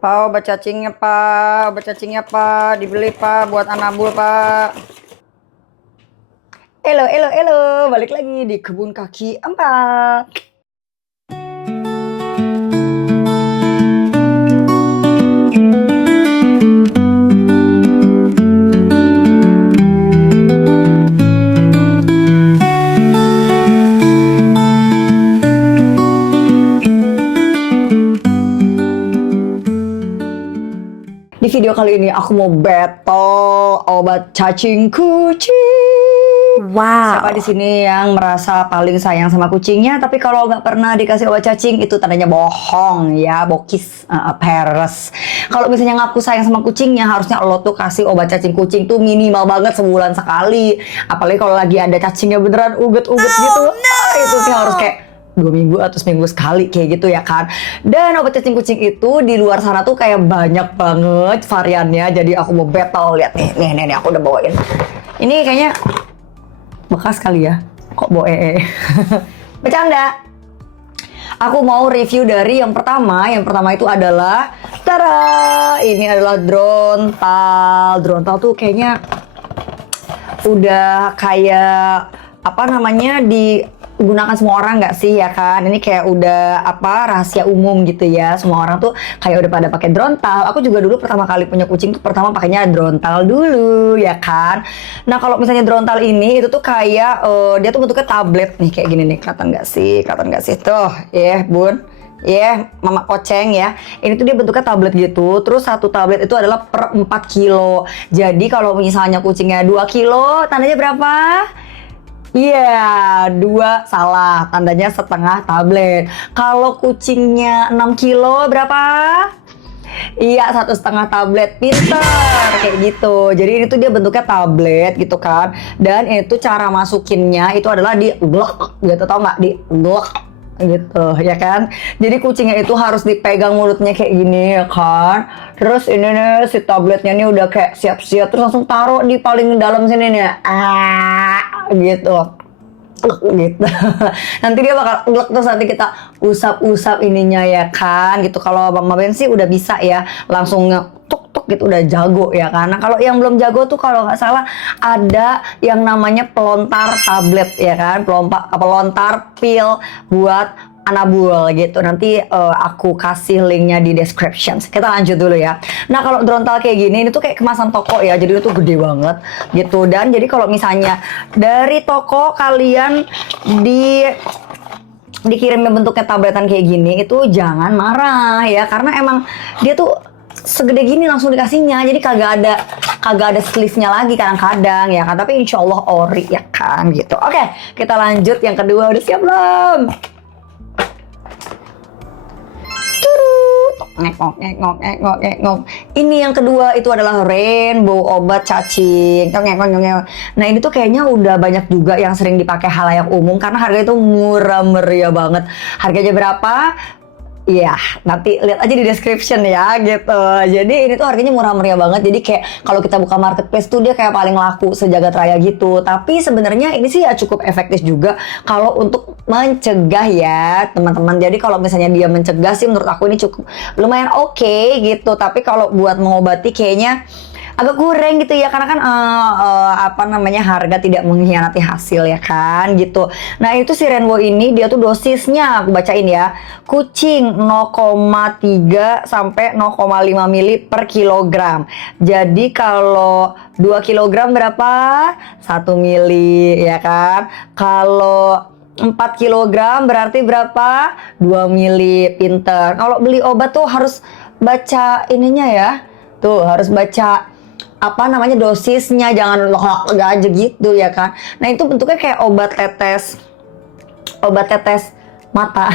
Pak, obat cacingnya Pak, obat cacingnya Pak, dibeli Pak buat anabul Pak. Elo, balik lagi di Kebun Kaki 4. Di video kali ini aku mau battle obat cacing kucing. Wow. Siapa di sini yang merasa paling sayang sama kucingnya, tapi kalau nggak pernah dikasih obat cacing itu tandanya bohong ya, bokis, peres. Kalau misalnya ngaku sayang sama kucingnya, harusnya lo tuh kasih obat cacing kucing tuh minimal banget sebulan sekali. Apalagi kalau lagi ada cacingnya beneran uget-uget gitu, itu sih harus kayak 2 minggu atau seminggu sekali kayak gitu ya kan. Dan obat cacing kucing itu di luar sana tuh kayak banyak banget variannya. Jadi aku mau battle, lihat nih aku udah bawain. Ini kayaknya bekas kali ya. Kok bawa Bercanda. Aku mau review dari yang pertama. Yang pertama itu adalah tada! Ini adalah Drontal. Drontal tuh kayaknya udah kayak apa namanya digunakan semua orang nggak sih ya kan? Ini kayak udah rahasia umum gitu ya. Semua orang tuh kayak udah pada pakai Drontal. Aku juga dulu pertama kali punya kucing tuh pertama pakainya Drontal dulu ya kan. Nah kalau misalnya Drontal ini itu tuh kayak dia tuh bentuknya tablet nih kayak gini nih. Kelihatan nggak sih? Kelihatan nggak sih tuh? Bun. Mama Koceng ya. Ini tuh dia bentuknya tablet gitu. Terus satu tablet itu adalah per 4 kilo. Jadi kalau misalnya kucingnya 2 kilo, tandanya berapa? Iya, 2 salah, tandanya setengah tablet. Kalau kucingnya 6 kilo berapa? Iya, 1,5 tablet. Pinter kayak gitu. Jadi ini tuh dia bentuknya tablet gitu kan. Dan itu cara masukinnya itu adalah di glok gitu, tau nggak? Di glok gitu ya kan. Jadi kucingnya itu harus dipegang mulutnya kayak gini ya kan. Terus ini nih si tabletnya nih udah kayak siap-siap, terus langsung taruh di paling dalam sini nih gitu gitu. Nanti dia bakal glek, terus nanti kita usap-usap ininya ya kan gitu. Kalau Mama Ben sih udah bisa ya, langsung tuk gitu, udah jago ya kan. Nah kalau yang belum jago tuh kalau nggak salah ada yang namanya pelontar tablet ya kan, pelontar pil buat anabul gitu. Nanti aku kasih linknya di description. Kita lanjut dulu ya. Nah kalau Drontal kayak gini, ini tuh kayak kemasan toko ya, jadi itu gede banget gitu. Dan jadi kalau misalnya dari toko kalian dikirimnya bentuknya tabletan kayak gini, itu jangan marah ya, karena emang dia tuh segede gini langsung dikasihnya, jadi kagak ada sleeve-nya lagi kadang-kadang ya kan. Tapi insya Allah ori ya kan gitu. Oke, kita lanjut yang kedua. Udah siap belum? Ngek. Ini yang kedua itu adalah Rainbow obat cacing. Nah ini tuh kayaknya udah banyak juga yang sering dipakai halayak umum karena harganya tuh murah meriah banget. Harganya berapa? Iya, nanti lihat aja di description ya gitu. Jadi ini tuh harganya murah meriah banget. Jadi kayak kalau kita buka marketplace tuh dia kayak paling laku sejagat raya gitu. Tapi sebenarnya ini sih ya cukup efektif juga kalau untuk mencegah ya teman-teman. Jadi kalau misalnya dia mencegah sih menurut aku ini cukup lumayan oke gitu. Tapi kalau buat mengobati kayaknya agak kurang gitu ya, karena kan harga tidak mengkhianati hasil ya kan gitu. Nah itu si Rainbow ini dia tuh dosisnya aku bacain ya, kucing 0,3 sampai 0,5 mili per kilogram. Jadi kalau 2 kilogram berapa? 1 mili ya kan. Kalau 4 kilogram berarti berapa? 2 mili. Pinter. Kalau beli obat tuh harus baca ininya ya. Tuh harus baca dosisnya, jangan loh aja gitu ya kan. Nah itu bentuknya kayak obat tetes mata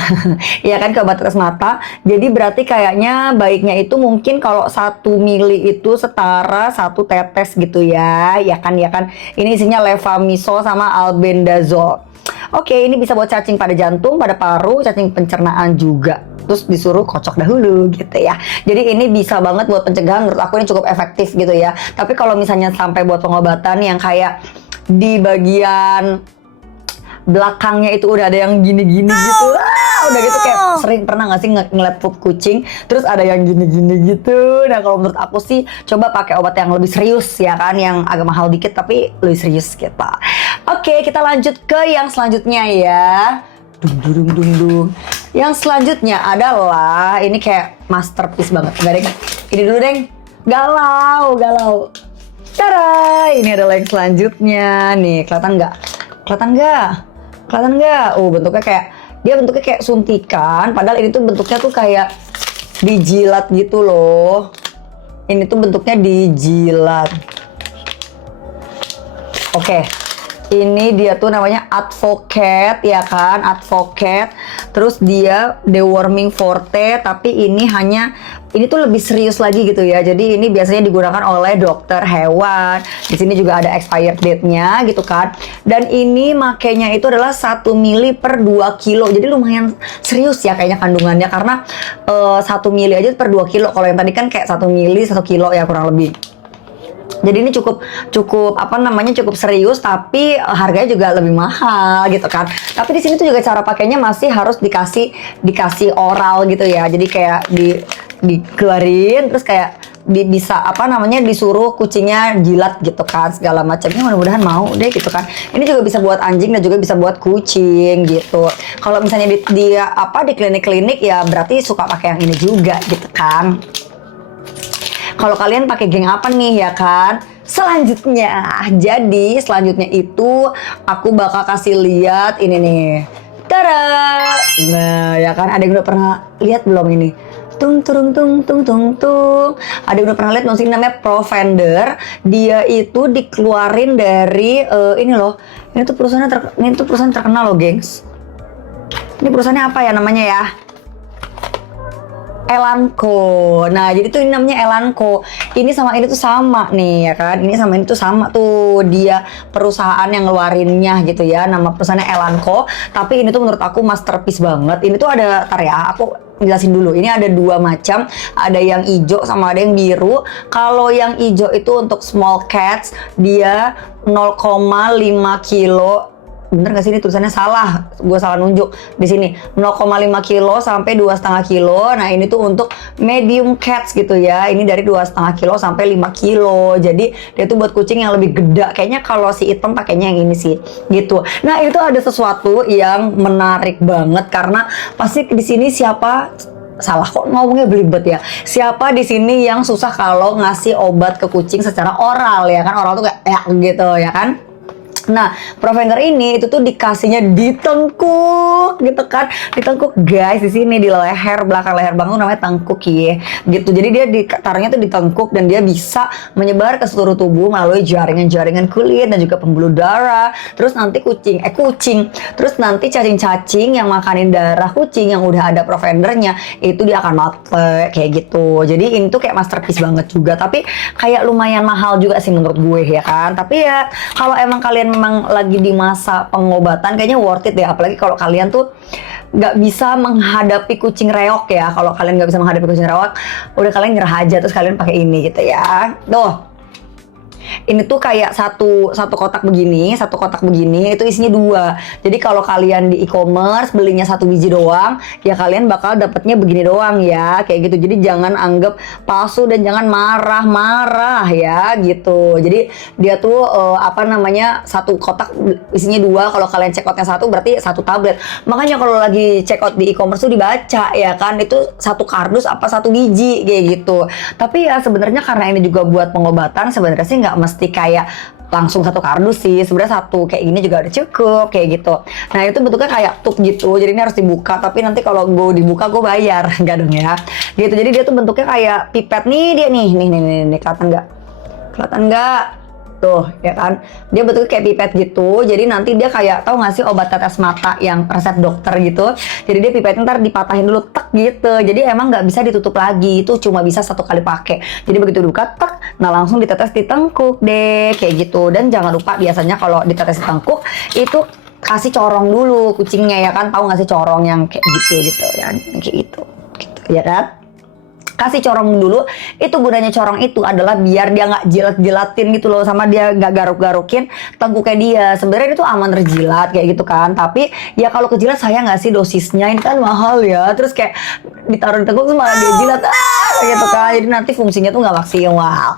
ya kan, ke obat tetes mata. Jadi berarti kayaknya baiknya itu mungkin kalau 1 mili itu setara 1 tetes gitu ya kan. Ini isinya levamisol sama albendazole. Oke, ini bisa buat cacing pada jantung, pada paru, cacing pencernaan juga. Terus disuruh kocok dahulu gitu ya. Jadi ini bisa banget buat pencegahan, menurut aku ini cukup efektif gitu ya. Tapi kalau misalnya sampai buat pengobatan yang kayak di bagian belakangnya itu udah ada yang gini-gini gitu. Udah gitu kayak sering pernah gak sih ngeliat pup kucing terus ada yang gini-gini gitu. Nah kalau menurut aku sih coba pakai obat yang lebih serius ya kan, yang agak mahal dikit tapi lebih serius gitu. Oke, kita lanjut ke yang selanjutnya ya. Dung dung dung dung. Yang selanjutnya adalah ini kayak masterpiece banget. Enggak deng. Ini dulu deng. Galau. Tada, ini adalah yang selanjutnya. Nih, kelihatan nggak? Kelihatan nggak? Oh, bentuknya kayak suntikan. Padahal ini tuh bentuknya tuh kayak dijilat gitu loh. Ini tuh bentuknya dijilat. Oke. Ini dia tuh namanya Advocate ya kan, Advocate. Terus dia Deworming Forte, tapi ini tuh lebih serius lagi gitu ya. Jadi ini biasanya digunakan oleh dokter hewan. Di sini juga ada expired date-nya gitu kan. Dan ini makainya itu adalah 1 mili per 2 kilo. Jadi lumayan serius ya kayaknya kandungannya, karena 1 mili aja per 2 kilo. Kalau yang tadi kan kayak 1 mili 1 kilo ya kurang lebih. Jadi ini cukup serius, tapi harganya juga lebih mahal gitu kan. Tapi di sini tuh juga cara pakainya masih harus dikasih oral gitu ya. Jadi kayak dikeluarin terus kayak disuruh kucingnya jilat gitu kan, segala macamnya. Mudah-mudahan mau deh gitu kan. Ini juga bisa buat anjing dan juga bisa buat kucing gitu. Kalau misalnya di klinik-klinik ya berarti suka pakai yang ini juga gitu kan. Kalau kalian pakai geng apa nih ya kan? Selanjutnya itu aku bakal kasih lihat ini nih. Tada! Nah, ya kan ada yang udah pernah lihat belum ini? Tung. Ada yang udah pernah lihat belum sih, namanya Provender. Dia itu dikeluarin dari ini loh. Ini tuh perusahaan terkenal loh, gengs. Ini perusahaannya apa ya namanya ya? Elanco. Nah, jadi tuh ini namanya Elanco. Ini sama ini tuh sama nih ya kan. Ini sama ini tuh sama tuh. Dia perusahaan yang ngeluarinnya gitu ya. Nama perusahaannya Elanco. Tapi ini tuh menurut aku masterpiece banget. Ini tuh ada, aku jelasin dulu. Ini ada 2 macam. Ada yang hijau sama ada yang biru. Kalau yang hijau itu untuk small cats, dia 0,5 kilo. Bener gak sih ini tulisannya salah? Gue salah nunjuk di sini. 0,5 kilo sampai 2,5 kilo. Nah ini tuh untuk medium cats gitu ya. Ini dari 2,5 kilo sampai 5 kilo. Jadi dia tuh buat kucing yang lebih gede. Kayaknya kalau si hitam pakainya yang ini sih gitu. Nah itu ada sesuatu yang menarik banget, karena pasti di sini salah kok ngomongnya belibet ya. Siapa di sini yang susah kalau ngasih obat ke kucing secara oral ya kan? Oral tuh kayak gitu ya kan? Nah, Provender ini itu tuh dikasihnya di tengkuk gitu kan. Di tengkuk guys, di sini di leher, belakang leher bang tuh namanya tengkuk ya. Gitu. Jadi dia taruhnya tuh di tengkuk dan dia bisa menyebar ke seluruh tubuh melalui jaringan-jaringan kulit dan juga pembuluh darah. Terus nanti Terus nanti cacing-cacing yang makanin darah kucing yang udah ada Provendernya itu dia akan mati kayak gitu. Jadi ini tuh kayak masterpiece banget juga, tapi kayak lumayan mahal juga sih menurut gue ya kan. Tapi ya kalau emang kalian memang lagi di masa pengobatan kayaknya worth it ya, apalagi kalau kalian tuh nggak bisa menghadapi kucing reok ya. Kalau kalian nggak bisa menghadapi kucing reok, udah kalian nyerah aja terus kalian pakai ini gitu ya. Ini tuh kayak satu kotak begini itu isinya 2. Jadi kalau kalian di e-commerce belinya 1 biji doang, ya kalian bakal dapetnya begini doang ya, kayak gitu. Jadi jangan anggap palsu dan jangan marah-marah ya gitu. Jadi dia tuh satu kotak isinya 2. Kalau kalian check outnya 1 berarti 1 tablet. Makanya kalau lagi check out di e-commerce tuh dibaca ya kan, itu 1 kardus apa 1 biji kayak gitu. Tapi ya sebenarnya karena ini juga buat pengobatan, sebenarnya sih nggak mesti kayak langsung 1 kardus sih, sebenarnya 1 kayak gini juga udah cukup kayak gitu. Nah itu bentuknya kayak tube gitu, jadi ini harus dibuka, tapi nanti kalau gue dibuka gue bayar enggak dong ya gitu. Jadi dia tuh bentuknya kayak pipet nih, dia nih kelihatan nggak tuh ya kan, dia bentuknya kayak pipet gitu. Jadi nanti dia kayak, tahu nggak sih obat tetes mata yang resep dokter gitu, jadi dia pipetnya ntar dipatahin dulu tek gitu. Jadi emang nggak bisa ditutup lagi, itu cuma bisa 1 kali pakai. Jadi begitu dibuka tek, nah langsung ditetes di tengkuk deh kayak gitu. Dan jangan lupa biasanya kalau ditetes di tengkuk itu kasih corong dulu kucingnya ya kan, tahu nggak sih corong yang kayak gitu ya kayak gitu ya kan. kasih corong dulu. Itu gunanya corong itu adalah biar dia nggak jilat-jilatin gitu loh, sama dia nggak garuk-garukin tengkuknya dia. Sebenarnya itu aman terjilat kayak gitu kan, tapi ya kalau kejilat saya nggak sih dosisnya, ini kan mahal ya, terus kayak ditaruh di tengkuk terus malah dia jilat gitu kan, jadi nanti fungsinya tuh nggak maksimal.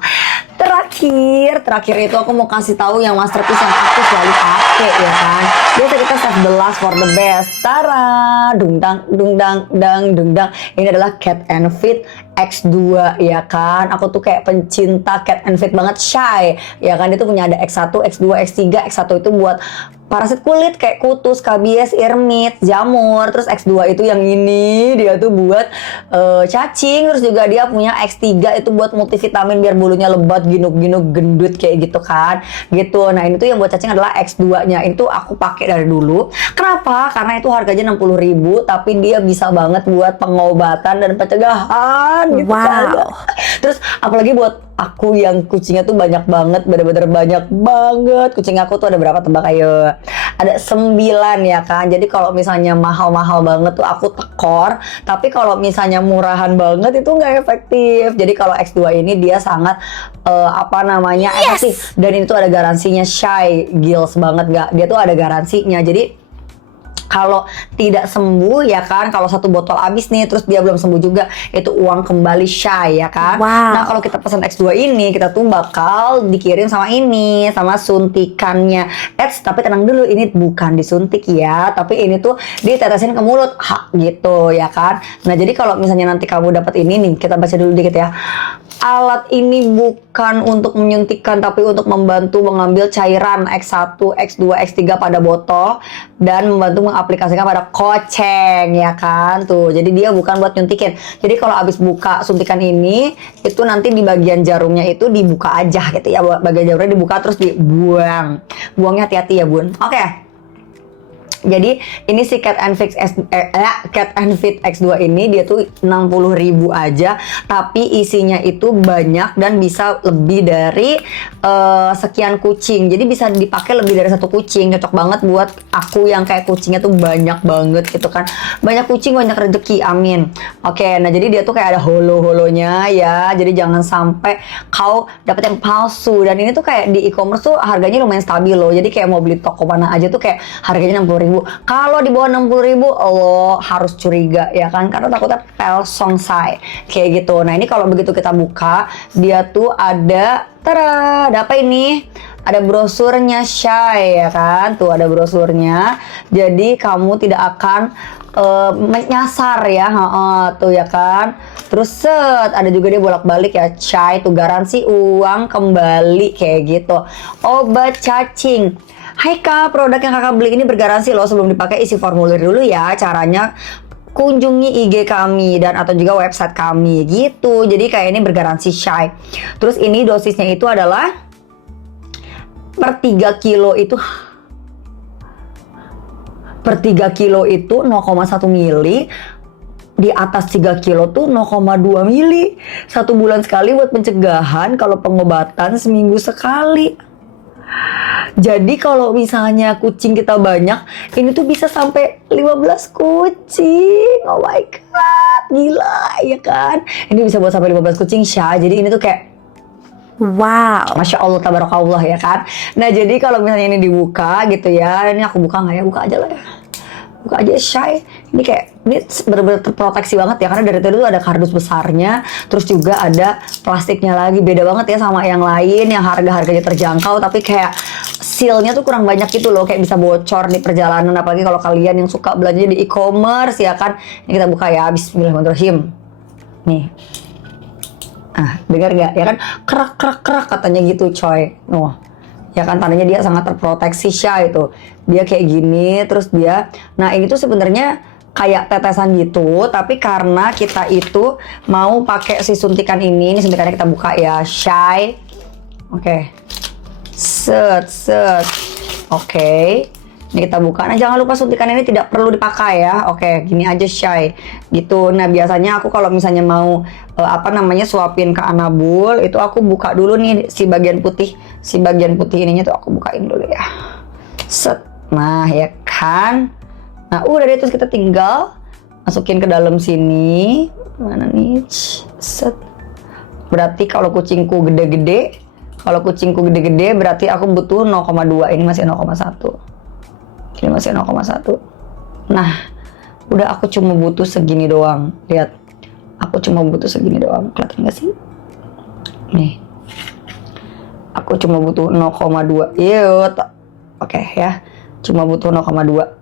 Terakhir itu aku mau kasih tahu yang masterpiece yang aku selalu pakai ya kan. Biasa kita save the last for the best. Tara, dungdang, dungdang, dang. Ini adalah Cat and Fit X2 ya kan. Aku tuh kayak pencinta Cat and Fit banget, Shy ya kan. Dia tuh punya ada X1, X2, X3. X1 itu buat parasit kulit kayak kutus, kabies, irmit, jamur. Terus X2 itu yang ini dia tuh buat cacing. Terus juga dia punya X3 itu buat multivitamin biar bulunya lebat, ginuk-ginuk, gendut kayak gitu kan. Gitu. Nah, ini tuh yang buat cacing adalah X2-nya. Itu aku pakai dari dulu. Kenapa? Karena itu harganya 60.000 tapi dia bisa banget buat pengobatan dan pencegahan gitu kan. Terus apalagi buat aku yang kucingnya tuh banyak banget, bener-bener banyak banget. Kucing aku tuh ada berapa, tebak ayo? Ada 9 ya kan. Jadi kalau misalnya mahal-mahal banget tuh aku tekor. Tapi kalau misalnya murahan banget itu nggak efektif. Jadi kalau X2 ini dia sangat efektif. Dan ini tuh ada garansinya, Shy, gils banget gak? Dia tuh ada garansinya. Jadi kalau tidak sembuh ya kan, kalau satu botol habis nih terus dia belum sembuh juga, itu uang kembali, Shy ya kan. Nah kalau kita pesan X2 ini, kita tuh bakal dikirim sama ini, sama suntikannya. Tapi tenang dulu, ini bukan disuntik ya, tapi ini tuh ditetesin ke mulut gitu ya kan. Nah jadi kalau misalnya nanti kamu dapat ini nih, kita baca dulu dikit ya. Alat ini bukan untuk menyuntikkan tapi untuk membantu mengambil cairan X1, X2, X3 pada botol dan membantu mengaplikasikan pada koceng ya kan. Tuh, jadi dia bukan buat nyuntikin. Jadi kalau habis buka suntikan ini, itu nanti di bagian jarumnya itu dibuka aja gitu ya. Bagian jarumnya dibuka terus dibuang. Buangnya hati-hati ya, Bun. Oke. Jadi ini si Cat and Fit X2 ini dia tuh 60.000 aja, tapi isinya itu banyak dan bisa lebih dari sekian kucing. Jadi bisa dipakai lebih dari satu kucing. Cocok banget buat aku yang kayak kucingnya tuh banyak banget gitu kan. Banyak kucing banyak rezeki, amin. Oke, nah jadi dia tuh kayak ada holo-holonya ya. Jadi jangan sampai kau dapet yang palsu. Dan ini tuh kayak di e-commerce tuh harganya lumayan stabil loh. Jadi kayak mau beli toko mana aja tuh kayak harganya 60.000. Kalau di bawah 60.000 lo harus curiga ya kan, karena takutnya Pelsonsai kayak gitu. Nah ini kalau begitu kita buka, dia tuh ada ada apa ini? Ada brosurnya, Shy ya kan. Tuh ada brosurnya. Jadi kamu tidak akan menyasar ya, tuh ya kan. Terus ada juga dia bolak-balik ya, Shy, tuh garansi uang kembali kayak gitu. Obat cacing. Hai Kak, produk yang kakak beli ini bergaransi loh. Sebelum dipakai isi formulir dulu ya. Caranya kunjungi IG kami dan atau juga website kami gitu. Jadi kayak ini bergaransi, Shy. Terus ini dosisnya itu adalah per 3 kilo itu 0,1 mili. Di atas 3 kilo tuh 0,2 mili. 1 bulan sekali buat pencegahan, kalau pengobatan seminggu sekali. Jadi kalau misalnya kucing kita banyak, ini tuh bisa sampai 15 kucing. Oh my god, gila ya kan. Ini bisa buat sampai 15 kucing, Shy. Jadi ini tuh kayak wow, Masya Allah, tabarakallah ya kan. Nah jadi kalau misalnya ini dibuka gitu ya, ini aku buka nggak ya? Buka aja lah ya. Buka aja, Shy. Ini kayak, ini bener-bener terproteksi banget ya, karena dari tadi tuh ada kardus besarnya, terus juga ada plastiknya lagi. Beda banget ya sama yang lain yang harga-harganya terjangkau, tapi kayak sealnya tuh kurang banyak gitu loh, kayak bisa bocor di perjalanan. Apalagi kalau kalian yang suka belanja di e-commerce ya kan. Ini kita buka ya, bismillahirrahmanirrahim. Nih. Dengar nggak? Ya kan, kerak katanya gitu, coy. Ya kan, tandanya dia sangat terproteksi, Shy itu. Dia kayak gini, terus dia, nah ini tuh sebenarnya kayak tetesan gitu, tapi karena kita itu mau pakai si suntikan ini suntikannya kita buka ya, Shy. Oke. Set. Oke. Ini kita buka. Nah jangan lupa suntikan ini tidak perlu dipakai ya. Oke, gini aja, Shy. Gitu. Nah biasanya aku kalau misalnya mau suapin ke Anabul, itu aku buka dulu nih si bagian putih. Si bagian putih ininya tuh aku bukain dulu ya. Set. Nah ya kan. Nah udah deh, terus kita tinggal masukin ke dalam sini. Mana nih? Set. Berarti kalau kucingku gede-gede, berarti aku butuh 0,2. Ini masih 0,1. Ini masih 0,1. Nah, udah aku cuma butuh segini doang. Lihat. Aku cuma butuh segini doang. Kelihatan gak sih? Nih. Aku cuma butuh 0,2. Yuk. Oke ya. Cuma butuh 0,2.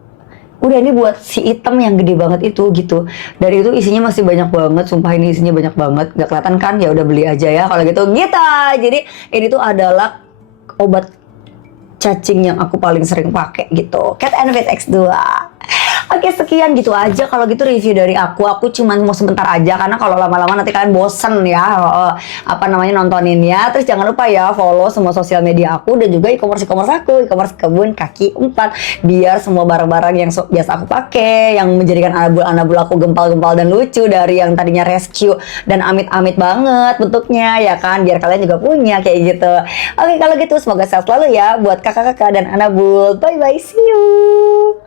Udah, ini buat si item yang gede banget itu gitu. Dari itu isinya masih banyak banget, sumpah ini isinya banyak banget. Gak kelihatan kan? Ya udah beli aja ya kalau gitu. Gitu. Jadi ini tuh adalah obat cacing yang aku paling sering pakai gitu. Cat and Fit X2. Oke, sekian gitu aja kalau gitu review dari aku. Aku cuman mau sebentar aja karena kalau lama-lama nanti kalian bosen ya nontoninnya. Terus jangan lupa ya follow semua sosial media aku dan juga e-commerce aku, e-commerce Kebun Kaki 4, biar semua barang-barang yang biasa aku pakai yang menjadikan anabul aku gempal-gempal dan lucu dari yang tadinya rescue dan amit-amit banget bentuknya ya kan, biar kalian juga punya kayak gitu. Oke, kalau gitu semoga sehat selalu ya buat kakak-kakak dan anabul. Bye bye, see you.